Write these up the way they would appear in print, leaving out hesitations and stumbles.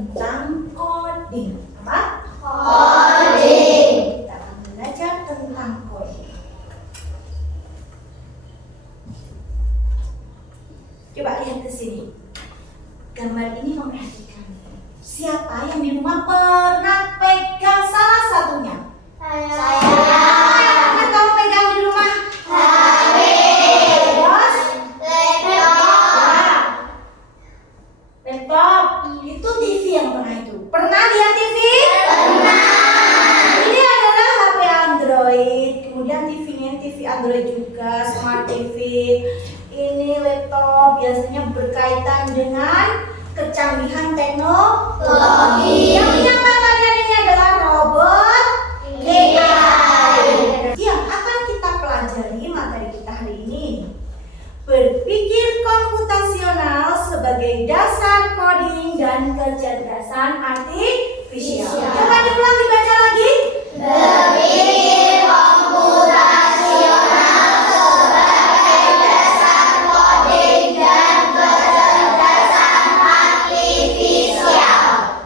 tentang coding. Apa? Coding. Kita akan belajar tentang coding. Coba lihat ke sini. Gambar ini memperhatikan. Siapa yang di rumah pernah pegang salah satunya? Saya. Apa kamu pegang di rumah? HP. Terus? Laptop. Laptop. Itu TV yang pernah itu. Pernah lihat TV? Pernah. Ini adalah HP Android. Kemudian TV-nya TV Android juga, Smart TV. Ini laptop biasanya berkaitan dengan kecanggihan teknologi. Yang menyapa kalian ini adalah robot AI. Yang akan kita pelajari materi kita hari ini, berpikir komputasional sebagai dasar coding dan kecerdasan artifisial. Coba diulang, dibaca lagi. Berpikir komputasional sebagai dasar coding dan kecerdasan artifisial.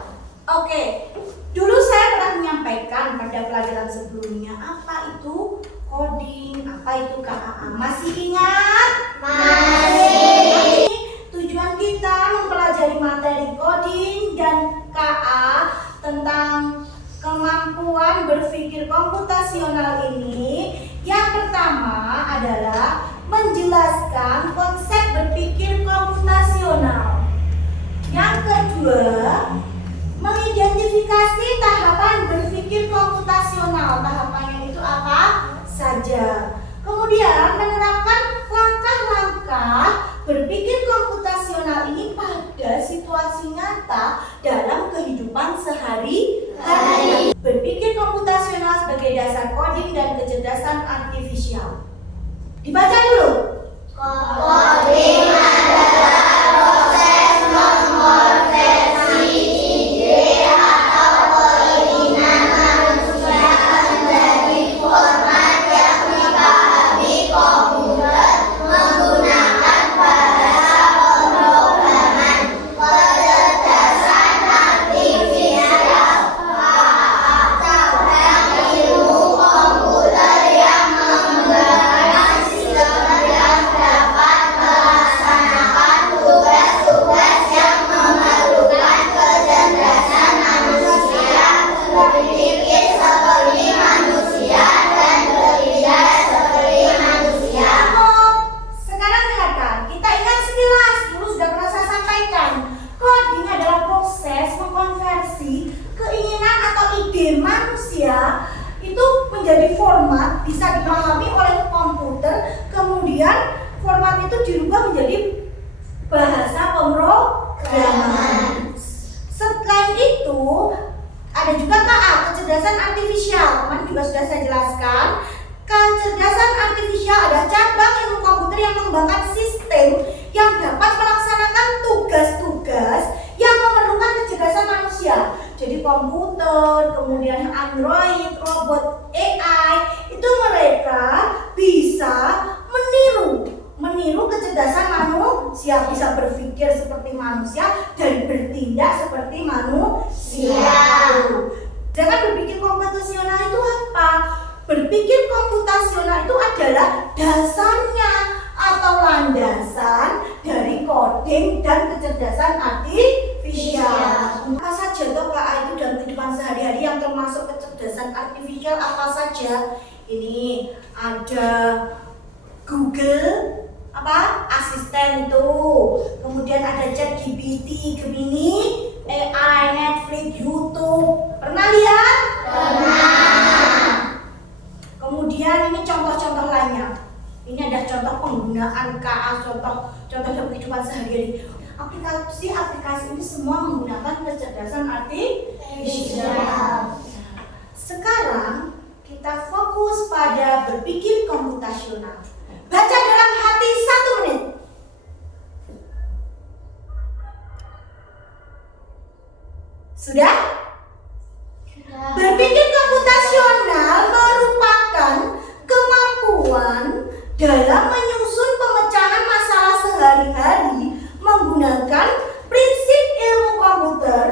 Oke, dulu saya pernah menyampaikan pada pelajaran sebelumnya apa itu coding, apa itu KAA. Masih ingat? Masih. Tujuan kita mempelajari materi coding dan KA tentang kemampuan berpikir komputasional ini. Yang pertama adalah menjelaskan konsep berpikir komputasional. Yang kedua, mengidentifikasi tahapan berpikir komputasional. Tahapannya itu apa saja. Kemudian menerapkan langkah-langkah berpikir komputasional ini pada situasi nyata dalam kehidupan sehari-hari. Berpikir komputasional sebagai dasar coding dan kecerdasan artifisial. Dibaca dulu. Coding adalah proses mengkonversi ide atau keinginan manusia menjadi format yang dipahami komputer menggunakan bahasa pemrograman. Kecerdasan artifisial cabang ilmu komputer yang mengembangkan sistem yang dapat melaksanakan tugas-tugas yang memerlukan kecerdasan manusia, berpikir seperti manusia dan bertindak seperti manusia. Sekarang dengarkan, kita ingat sekilas, dulu sudah pernah saya sampaikan. Coding adalah proses mengkonversi keinginan atau ide manusia itu menjadi format, bisa dipahami oleh komputer, kemudian format itu dirubah menjadi bahasa pemrograman. Selain itu, ada juga KA, kecerdasan artifisial. Kemarin juga sudah saya jelaskan. Kecerdasan artifisial adalah cabang ilmu komputer yang mengembangkan sistem yang dapat melaksanakan tugas-tugas yang memerlukan kecerdasan manusia. Jadi komputer, kemudian Android, robot AI, itu mereka bisa meniru kecerdasan manusia, bisa berpikir seperti manusia dan bertindak seperti manusia. Jangan berpikir komputasional itu apa? Berpikir komputasional itu adalah dasarnya atau landasan dari coding dan kecerdasan artifisial. Apa saja toh KA itu dalam kehidupan sehari-hari yang termasuk kecerdasan artifisial apa saja? Ini ada Google, apa? Asisten itu. Kemudian ada ChatGPT, Gemini, AI, Netflix, YouTube. Pernah lihat? Pernah. Kemudian ini contoh-contoh lainnya. Ini ada contoh penggunaan KA, contoh dalam kehidupan sehari-hari. Aplikasi ini semua menggunakan kecerdasan artifisial. Sekarang kita fokus pada berpikir komputasional. Baca dalam hati 1 menit. Sudah? Berpikir komputasional merupakan kemampuan dalam menyusun pemecahan masalah sehari-hari menggunakan prinsip ilmu komputer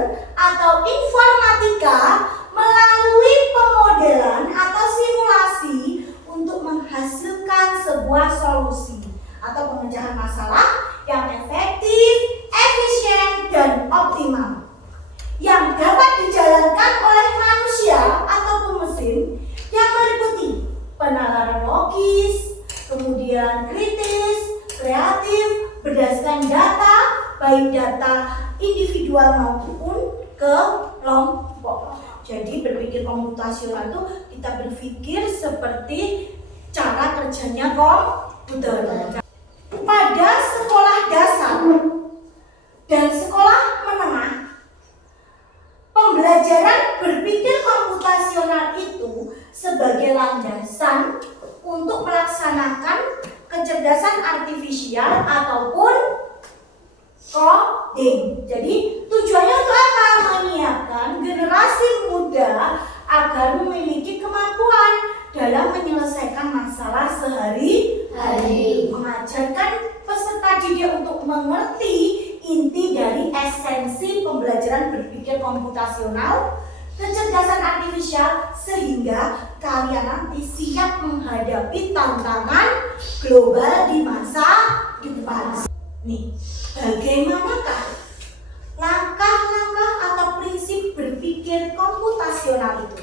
baik data individual maupun kelompok. Jadi berpikir komputasional itu kita berpikir seperti cara kerjanya komputer. Pada sekolah dasar dan sekolah menengah, pembelajaran berpikir komputasional itu sebagai landasan untuk melaksanakan kecerdasan artifisial ataupun coding. Jadi tujuannya untuk apa? Menyiapkan generasi muda agar memiliki kemampuan dalam menyelesaikan masalah sehari-hari, mengajarkan peserta didik untuk mengerti inti dari esensi pembelajaran berpikir komputasional, kecerdasan artifisial, sehingga kalian nanti siap menghadapi tantangan global di masa depan. Nih, bagaimanakah langkah-langkah atau prinsip berpikir komputasional itu?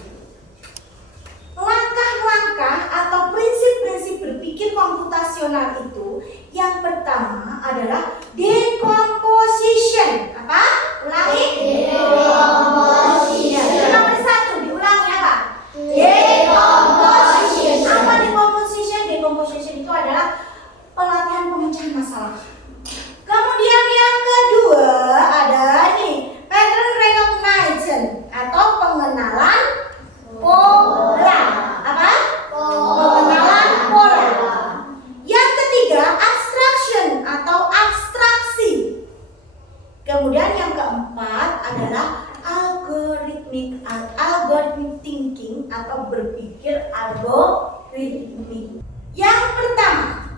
Langkah-langkah atau prinsip-prinsip berpikir komputasional itu yang pertama adalah decomposition. Apa? Ulangi. Decomposition. Ya, nomor 1 diulangi apa? Decomposition. Apa decomposition? Decomposition itu adalah pelatihan pemecahan masalah. Kemudian yang kedua ada nih pattern recognition atau pengenalan pola. Apa? Pengenalan pola. Yang ketiga abstraction atau abstraksi. Kemudian yang keempat adalah algorithmic thinking atau berpikir algoritmik. Yang pertama,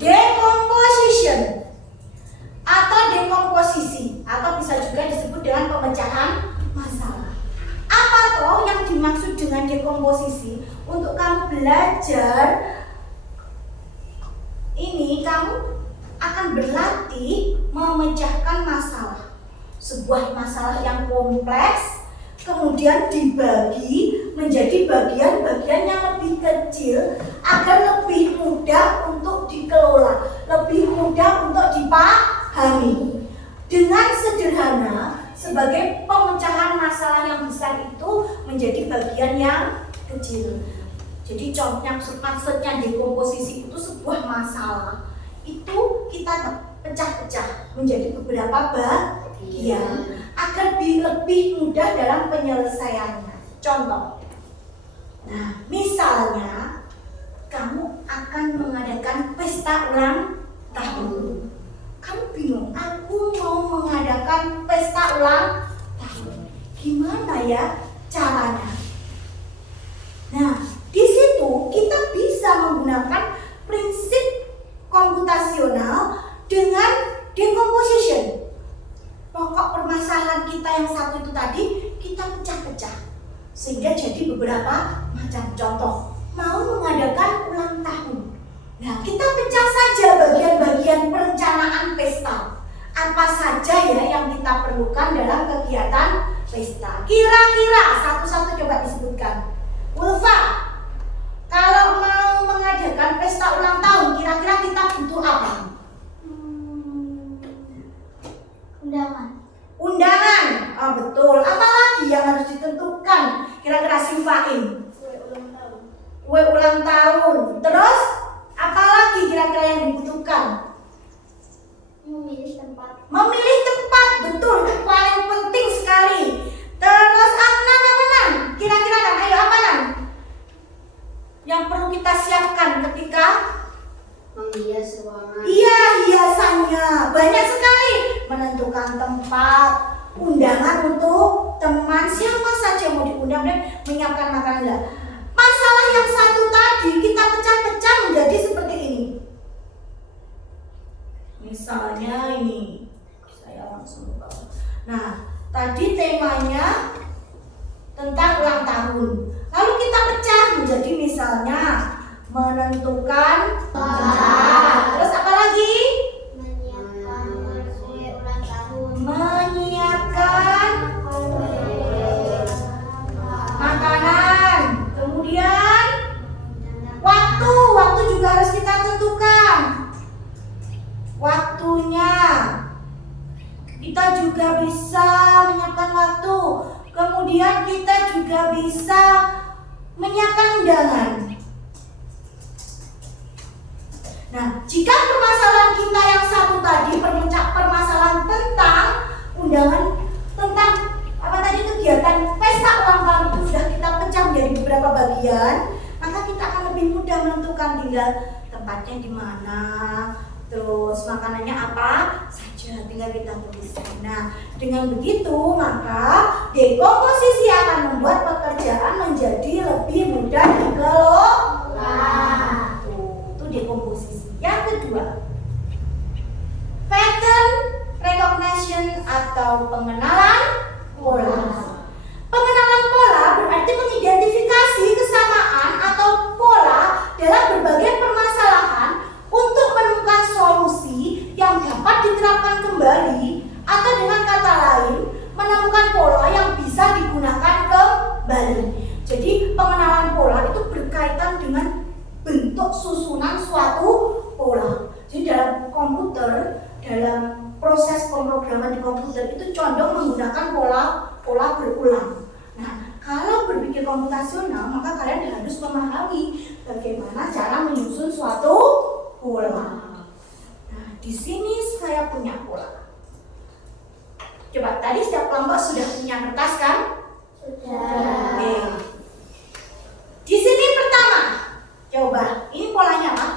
decomposition atau dekomposisi atau bisa juga disebut dengan pemecahan masalah. Apa toh yang dimaksud dengan dekomposisi? Untuk kamu belajar ini, kamu akan berlatih memecahkan masalah. Sebuah masalah yang kompleks kemudian dibagi menjadi bagian-bagian yang lebih kecil agar lebih mudah untuk dikelola, lebih mudah untuk dipahami. Dengan sederhana, sebagai pemecahan masalah yang besar itu menjadi bagian yang kecil. Jadi contohnya, maksudnya dekomposisi itu sebuah masalah itu kita pecah-pecah menjadi beberapa bagian agar lebih mudah dalam penyelesaiannya. Contoh, nah misalnya kamu akan mengadakan pesta ulang tahun. Kamu bingung, aku mau mengadakan pesta ulang tahun, gimana ya caranya? Nah, di situ kita bisa menggunakan prinsip komputasional dengan decomposition. Pokok permasalahan kita yang satu itu tadi kita pecah-pecah sehingga jadi beberapa macam. Contoh, mau mengadakan ulang tahun. Nah, kita pecah saja bagian-bagian perencanaan pesta. Apa saja ya yang kita perlukan dalam kegiatan pesta? Kira-kira satu-satu coba disebutkan. Ulfa, kalau mau mengadakan pesta ulang tahun, kira-kira kita butuh apa? Undangan. Oh, betul. Apalagi yang harus ditentukan? Kira-kira Sifain. Kue ulang tahun. Terus apalagi kira-kira yang dibutuhkan? Memilih tempat. Betul. Paling penting sekali. Terus Nan? Kira-kira Nan, ayo apa Nan? Yang perlu kita siapkan ketika menghias ruangan. Iya, hiasannya banyak sekali. Menentukan tempat, undangan untuk teman, siapa saja mau diundang dan menyiapkan makanan. Masalah yang satu tadi kita pecah-pecah menjadi seperti ini. Misalnya ini, saya langsung bawa. Nah, tadi temanya tentang ulang tahun. Lalu kita pecah menjadi misalnya menentukan terus apa lagi? Menyiapkan kue ulang tahun. Menyiapkan makanan. Kemudian waktu juga harus kita tentukan. Waktu waktunya. Kita juga bisa menyiapkan waktu. Kemudian kita juga bisa menyiapkan undangan. Nah, jika permasalahan kita yang satu tadi, permasalahan tentang undangan, tentang apa tadi, kegiatan pesta ulang tahun itu sudah kita pecah menjadi beberapa bagian, maka kita akan lebih mudah menentukan tinggal tempatnya di mana, terus makanannya apa saja, tinggal kita tulis. Nah, dengan begitu maka dekomposisi akan membuat pekerjaan menjadi lebih mudah dikelola. Itu dekomposisi. Yang kedua, pattern recognition atau pengenalan pola. Pengenalan pola berarti mengidentifikasi kesamaan atau pola dalam berbagai permasalahan untuk menemukan solusi yang dapat diterapkan kembali, atau dengan kata lain menemukan pola yang bisa digunakan kembali. Jadi pengenalan pola itu berkaitan dengan bentuk susunan suatu pola. Jadi dalam komputer, dalam proses pemrograman di komputer itu condong menggunakan pola berulang. Nah, kalau berpikir komputasional maka kalian harus memahami bagaimana cara menyusun suatu pola. Nah, di sini saya punya pola. Coba, tadi setiap kelompok sudah punya kertas kan? Sudah. Oke. Di sini pertama, coba, ini polanya apa?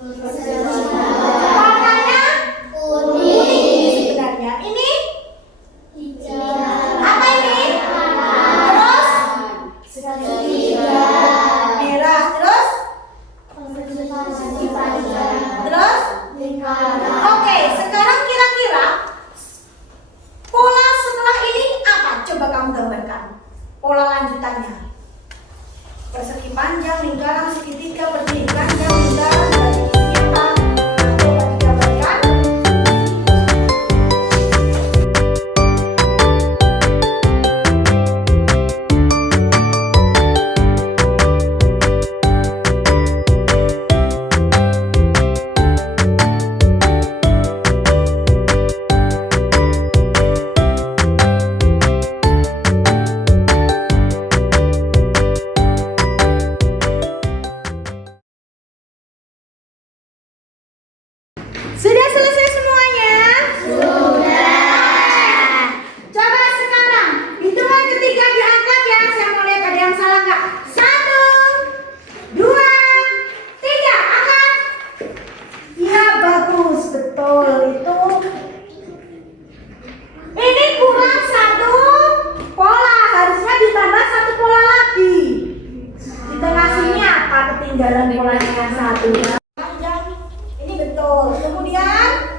Warnanya kuning sebenarnya. Ini apa ini? Terus merah, terus oke, sekarang kira-kira pola setelah ini apa? Coba kamu gambarkan pola lanjutannya. Persegi panjang, lingkaran, segitiga, persegi panjang, lingkaran, garis hitam. Coba digambarkan. Sudah selesai semuanya? Sudah. Coba sekarang hitungan ketiga diangkat ya. Saya mau lihat ada yang salah nggak? 1, 2, 3, angkat. Iya, bagus, betul itu. Ini kurang 1 pola, harusnya ditambah 1 pola lagi. Di tengah sini apa ketinggalan polanya yang 1 ya? Ini betul. Kemudian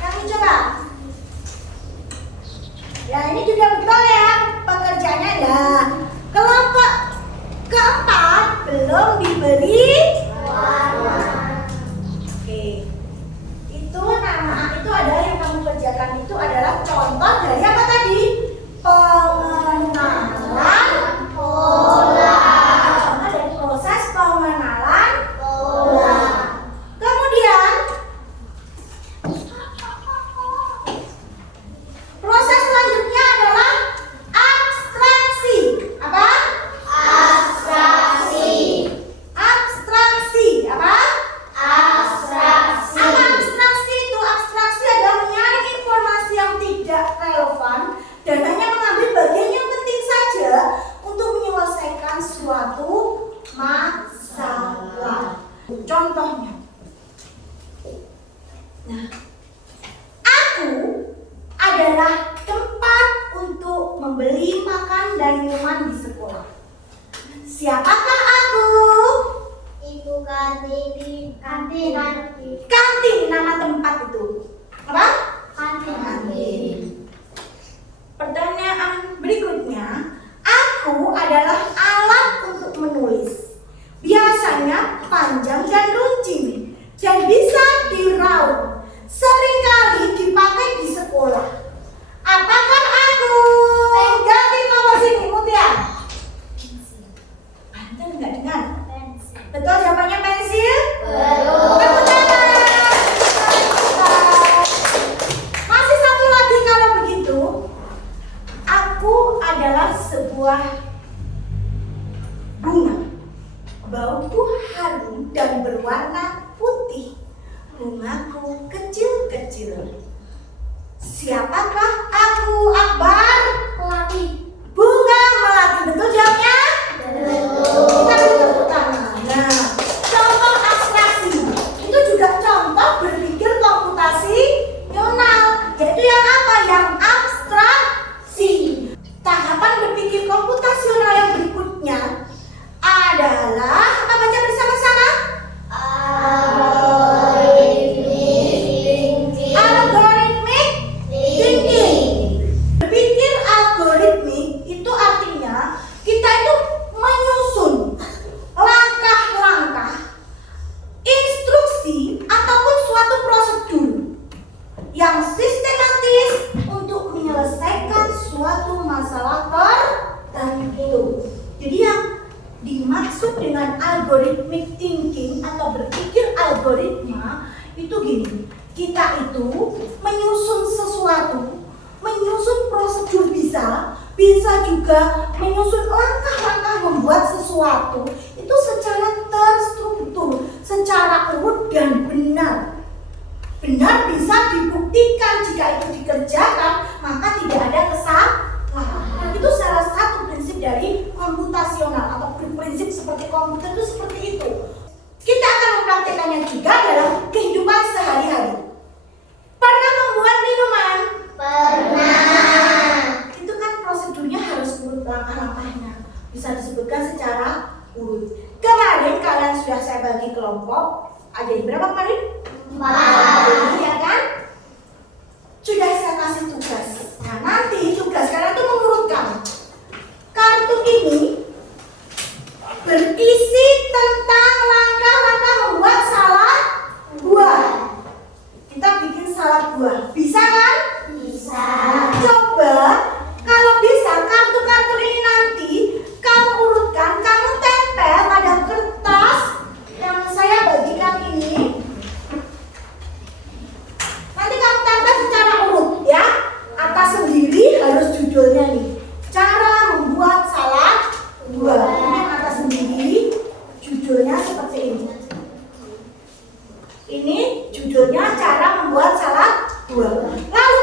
yang ini coba. Ya, ini juga betul ya pekerjaannya ya. Kelompok keempat belum diberi warna. Oke. Itu adalah yang kamu kerjakan itu adalah contoh dari apa tadi? Pengenalan pola. Contoh dari proses pengenalan pola. Kemudian proses selanjutnya adalah abstraksi. Apa? Abstraksi. Abstraksi apa? Abstraksi. Apa abstraksi itu? Abstraksi adalah menyaring informasi yang tidak relevan dan hanya mengambil bagian yang penting saja untuk menyelesaikan suatu masalah. Contohnya. Nah, Siapakah aku, Akbar? Melati. Bunga melati. Betul jawabnya? Betul. Kita beri tepuk tangan. Nah, contoh abstraksi itu juga contoh berpikir komputasional, yaitu yang apa? Yang abstraksi. Tahapan berpikir komputasional yang berikutnya adalah apa? Baca bersama-sama. Algorithmic thinking. Berpikir algoritmik itu artinya kita itu menyusun langkah-langkah, instruksi ataupun suatu prosedur yang sistematis untuk menyelesaikan suatu masalah tertentu. Jadi yang dimaksud dengan algorithmic thinking atau berpikir algoritma itu gini, kita itu menyusun sesuatu, menyusun prosedur bisa juga menyusun langkah-langkah membuat sesuatu itu secara terstruktur, secara urut dan benar. Benar bisa dibuktikan, jika itu dikerjakan maka tidak ada kesalahan. Itu salah satu prinsip dari komputasional atau prinsip seperti komputer itu seperti itu. Kita akan mempraktikkannya juga dalam kehidupan sehari-hari. Pernah membuat minuman? Pernah. Itu kan prosedurnya harus urut langkah-langkahnya. Bisa disebutkan secara urut. Kemarin kalian sudah saya bagi kelompok. Ada berapa kemarin? 4. Ya kan? Sudah saya kasih tugas. Nah, nanti tugas kalian itu mengurutkan. Kartu ini berisi tentang langkah-langkah membuat salad buah. Kita bikin salad buah. Bisa kan? Bisa. Coba kalau bisa kartu-kartu ini nanti kamu urutkan, kamu tempel pada kertas yang saya bagikan ini. Nanti kamu tempel secara urut ya. Atas sendiri harus judulnya nih. Cara membuat salad buah. Ini atas sendiri judulnya seperti ini. Ini judulnya cara membuat salad buah. Lalu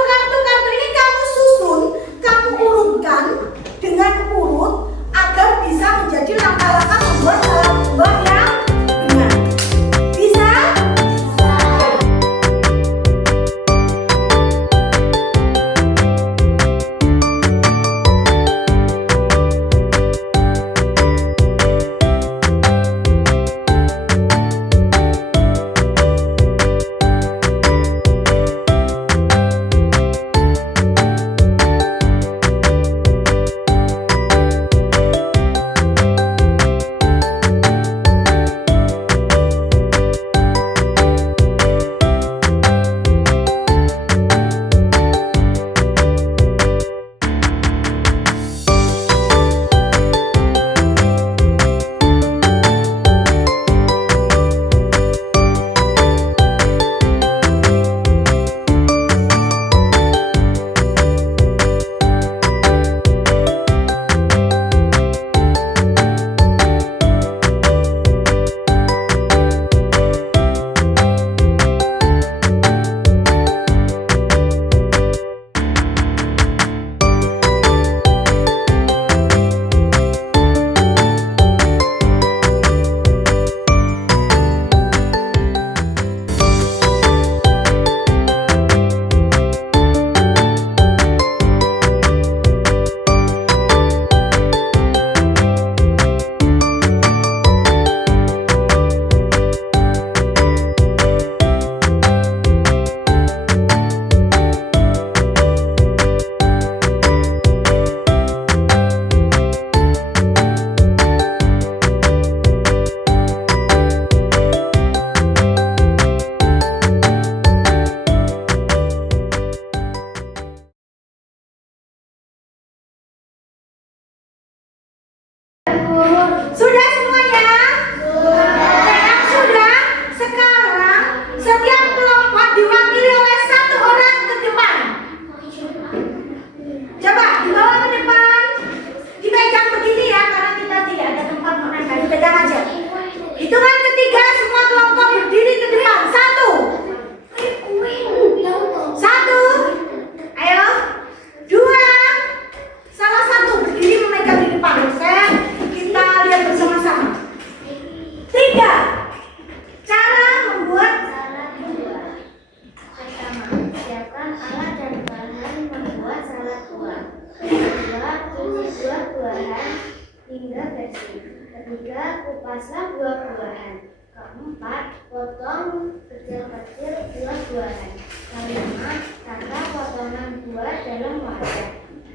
Ketiga, kupaslah buah-buahan. Keempat, potong kecil-kecil buah-buahan. Kelima, tata potongan buah dalam wadah.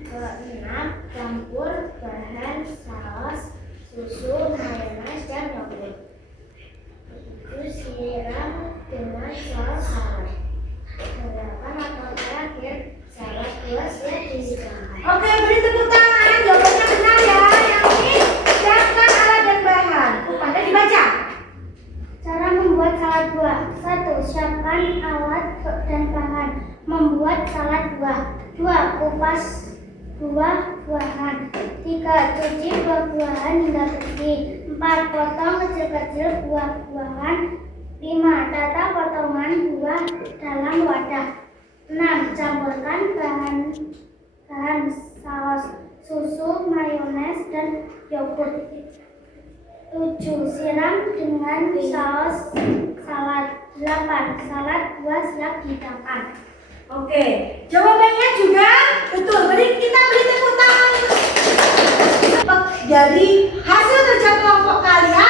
Keenam, campur bahan saus, susu, mayones, dan yogurt. Ketujuh, siram dengan saus salad. Kedelapan atau terakhir, salad buah siap dihidangkan. Oke, beri tepuk tangan. Jawabannya benar ya. Yang ini siapkan alat dan bahan. Pandai dibaca. Cara membuat salad buah. 1. Siapkan alat dan bahan. Membuat salad buah. 2. Kupas buah-buahan. 3. Cuci buah-buahan hingga bersih. 4. Potong kecil-kecil buah-buahan. 5. Tata potongan buah dalam wadah. 6. Campurkan bahan saus, susu, mayones, dan yogurt. 7. Siram dengan saus salad. 8. Salad buah siap dihidangkan. Oke, jawabannya juga betul. Kita beri tepuk tangan. Jadi hasil kerja kelompok kalian